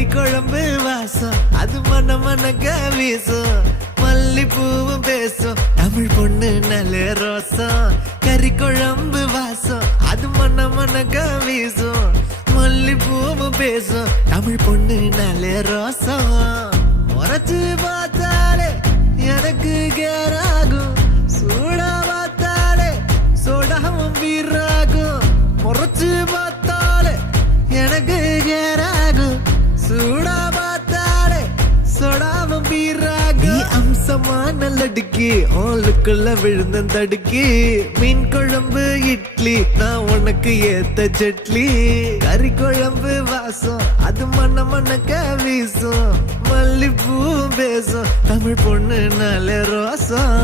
கறி குழம்பு வாசம் அது மன மனக்க வீசும் மல்லிப்பூவும் பேசும் தமிழ் பொண்ணு நல்ல ரோசம் கறி குழம்பு வாசம் அது மன மனக்க வீசும் மல்லிப்பூவும் பேசும் தமிழ் பொண்ணு நல்ல ரோசம் முறைச்சு பார்த்தாலே எனக்கு கேராகும் சூடா பார்த்தாலே சோடாவும் வீராகும் முறைச்சு பார்த்தாலே எனக்கு கேராகும் சூடா பார்த்தாலே சோடாவும் வீராகும் அம்சமான லடுக்கி ஆளுக்குள்ள விழுந்த தடுக்கி மீன் குழம்பு இட்லி நான் உனக்கு ஏத்த சட்லி கறி குழம்பு வாசம் அது மன மனக்க வீசும் மல்லிப்பூ பேசும் தமிழ் பொண்ணு நல்ல ரோசம்